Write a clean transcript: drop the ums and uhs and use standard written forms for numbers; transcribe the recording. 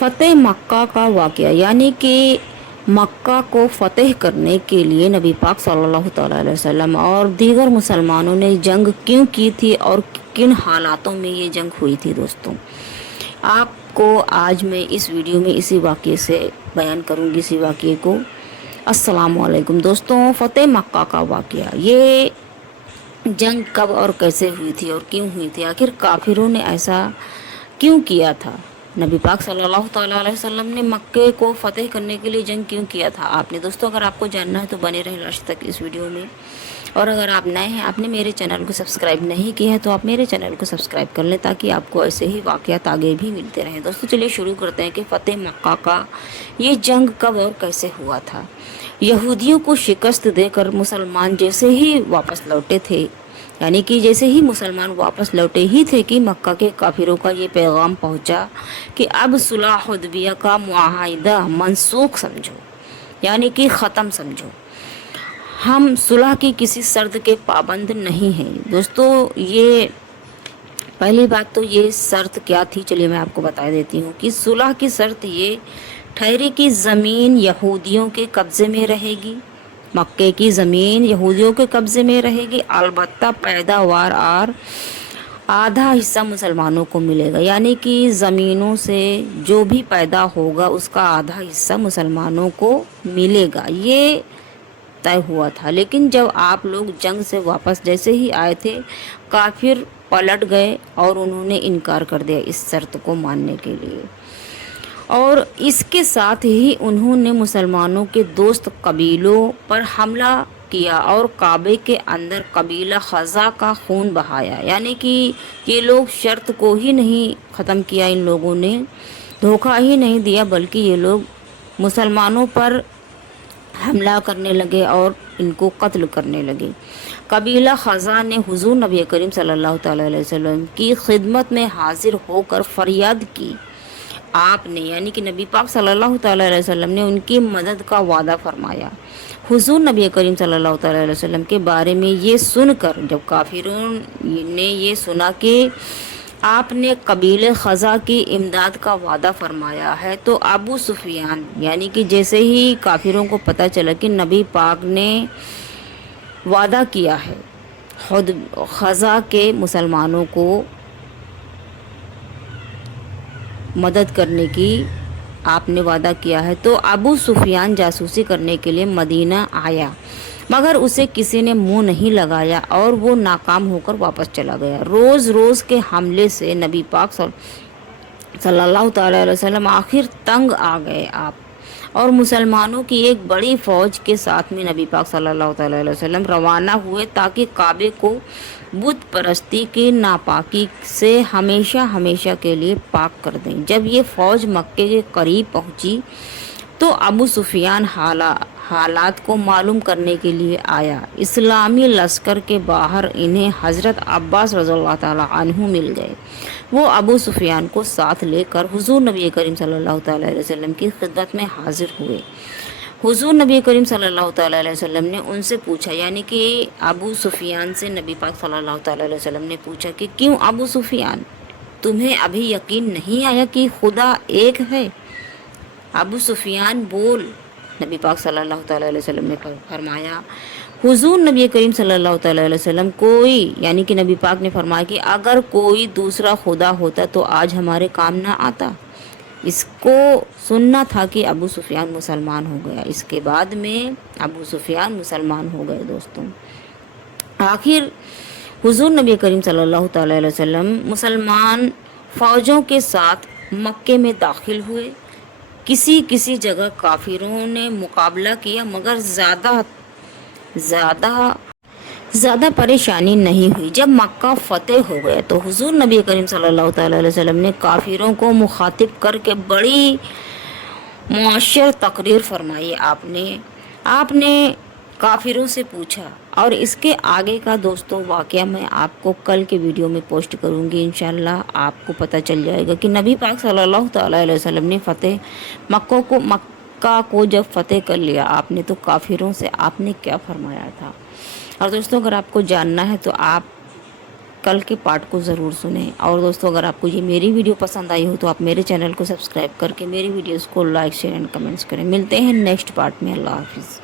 फ़तेह मक्का का वाक़या, यानी कि मक्का को फ़तेह करने के लिए नबी पाक सल्लल्लाहु अलैहि वसल्लम और दीगर मुसलमानों ने जंग क्यों की थी और किन हालातों में ये जंग हुई थी। दोस्तों, आपको आज मैं इस वीडियो में इसी वाक़ये से बयान करूँगी, इसी वाक़ये को। अस्सलामु अलैकुम दोस्तों, फ़तेह मक्का का वाक़या, ये जंग कब और कैसे हुई थी और क्यों हुई थी, आखिर काफिरों ने ऐसा क्यों किया था। नबी पाक सल्लल्लाहु अलैहि वसल्लम ने मक्के को फ़तेह करने के लिए जंग क्यों किया था आपने। दोस्तों, अगर आपको जानना है तो बने रहें लास्ट तक इस वीडियो में। और अगर आप नए हैं, आपने मेरे चैनल को सब्सक्राइब नहीं किया है, तो आप मेरे चैनल को सब्सक्राइब कर लें ताकि आपको ऐसे ही वाक़यात आगे भी मिलते रहें। दोस्तों, चलिए शुरू करते हैं कि फ़तेह मक्का का ये जंग कब और कैसे हुआ था। यहूदियों को शिकस्त देकर मुसलमान जैसे ही वापस लौटे थे, यानी कि जैसे ही मुसलमान वापस लौटे ही थे कि मक्का के काफिरों का ये पैगाम पहुंचा कि अब सुलह हुदैबिया का मुआहिदा मनसूख समझो, यानी कि ख़त्म समझो, हम सुलह की किसी शर्त के पाबंद नहीं हैं। दोस्तों, ये पहली बात तो ये शर्त क्या थी, चलिए मैं आपको बता देती हूँ कि सुलह की शर्त ये ठहरी कि ज़मीन यहूदियों के कब्ज़े में रहेगी, मक्के की ज़मीन यहूदियों के कब्ज़े में रहेगी, अलबत्ता पैदावार और आधा हिस्सा मुसलमानों को मिलेगा, यानी कि ज़मीनों से जो भी पैदा होगा उसका आधा हिस्सा मुसलमानों को मिलेगा, ये तय हुआ था। लेकिन जब आप लोग जंग से वापस जैसे ही आए थे, काफिर पलट गए और उन्होंने इनकार कर दिया इस शर्त को मानने के लिए, और इसके साथ ही उन्होंने मुसलमानों के दोस्त कबीलों पर हमला किया और काबे के अंदर कबीला खज़ा का खून बहाया, यानी कि ये लोग शर्त को ही नहीं ख़त्म किया, इन लोगों ने धोखा ही नहीं दिया, बल्कि ये लोग मुसलमानों पर हमला करने लगे और इनको कत्ल करने लगे। कबीला खज़ा ने हुज़ूर नबी करीम सल्लल्लाहु अलैहि वसल्लम की खिदमत में हाजिर होकर फरियाद की। आपने, यानी कि नबी पाक सल्लल्लाहु अलैहि वसल्लम ने उनकी मदद का वादा फरमाया। हुज़ूर नबी करीम सल्लल्लाहु अलैहि वसल्लम के बारे में ये सुनकर जब काफिरों ने ये सुना कि आपने कबीले खज़ा की इमदाद का वादा फरमाया है, तो अबू सुफियान, यानी कि जैसे ही काफिरों को पता चला कि नबी पाक ने वादा किया है खुद खज़ा के मुसलमानों को मदद करने की, आपने वादा किया है, तो अबू सुफियान जासूसी करने के लिए मदीना आया, मगर उसे किसी ने मुंह नहीं लगाया और वो नाकाम होकर वापस चला गया। रोज़ रोज़ के हमले से नबी पाक सल्लल्लाहु अलैहि वसल्लम आखिर तंग आ गए आप, और मुसलमानों की एक बड़ी फ़ौज के साथ में नबी पाक सल्लल्लाहु अलैहि वसल्लम रवाना हुए ताकि काबे को बुत परस्ती की नापाकी से हमेशा हमेशा के लिए पाक कर दें। जब ये फ़ौज मक्के के करीब पहुंची तो अबू सुफियान हालात को मालूम करने के लिए आया। इस्लामी लश्कर के बाहर इन्हें हज़रत अब्बास रज़ियल्लाहु ताला अन्हु मिल गए। वो अबू सुफियान को साथ लेकर हुज़ूर नबी करीम सल्लल्लाहु अलैहि वसल्लम की खिदमत में हाजिर हुए। हुज़ूर नबी करीम सल्लल्लाहु अलैहि वसल्लम ने उनसे पूछा, यानी कि अबू सुफियान से नबी पाक सल्लल्लाहु अलैहि वसल्लम ने पूछा कि क्यों अबू सुफियान, तुम्हें अभी यकीन नहीं आया कि खुदा एक है? अबू सुफियान बोल। नबी पाक सल्लल्लाहु अलैहि वसल्लम ने फरमाया, हुज़ूर नबी करीम सल्लल्लाहु अलैहि वसल्लम, कोई, यानी कि नबी पाक ने फरमाया कि अगर कोई दूसरा खुदा होता तो आज हमारे काम ना आता। इसको सुनना था कि अबू सुफियान मुसलमान हो गया। इसके बाद में अबू सुफियान मुसलमान हो गए। दोस्तों, आखिर हुज़ूर नबी करीम सल्लल्लाहु अलैहि वसल्लम मुसलमान फ़ौजों के साथ मक्के में दाखिल हुए। किसी किसी जगह काफिरों ने मुकाबला किया, मगर ज़्यादा परेशानी नहीं हुई। जब मक्का फ़तेह हो गया तो हुज़ूर नबी करीम सल्लल्लाहु अलैहि वसल्लम ने काफिरों को मुखातिब करके बड़ी मुअश्शर तकरीर फरमाई। आपने काफिरों से पूछा, और इसके आगे का दोस्तों वाक़या मैं आपको कल के वीडियो में पोस्ट करूँगी। इंशाल्लाह आपको पता चल जाएगा कि नबी पाक सल्लल्लाहु अलैहि वसल्लम ने मक्का को जब फ़तेह कर लिया आपने, तो काफिरों से आपने क्या फरमाया था। और दोस्तों, अगर आपको जानना है तो आप کل کے پارٹ کو ضرور سنیں. اور دوستو اگر آپ کو یہ میری ویڈیو پسند آئی ہو تو آپ میرے چینل کو سبسکرائب کر کے میری ویڈیوز کو لائک شیئر اینڈ کمنٹس کریں. ملتے ہیں نیکسٹ پارٹ میں. اللہ حافظ.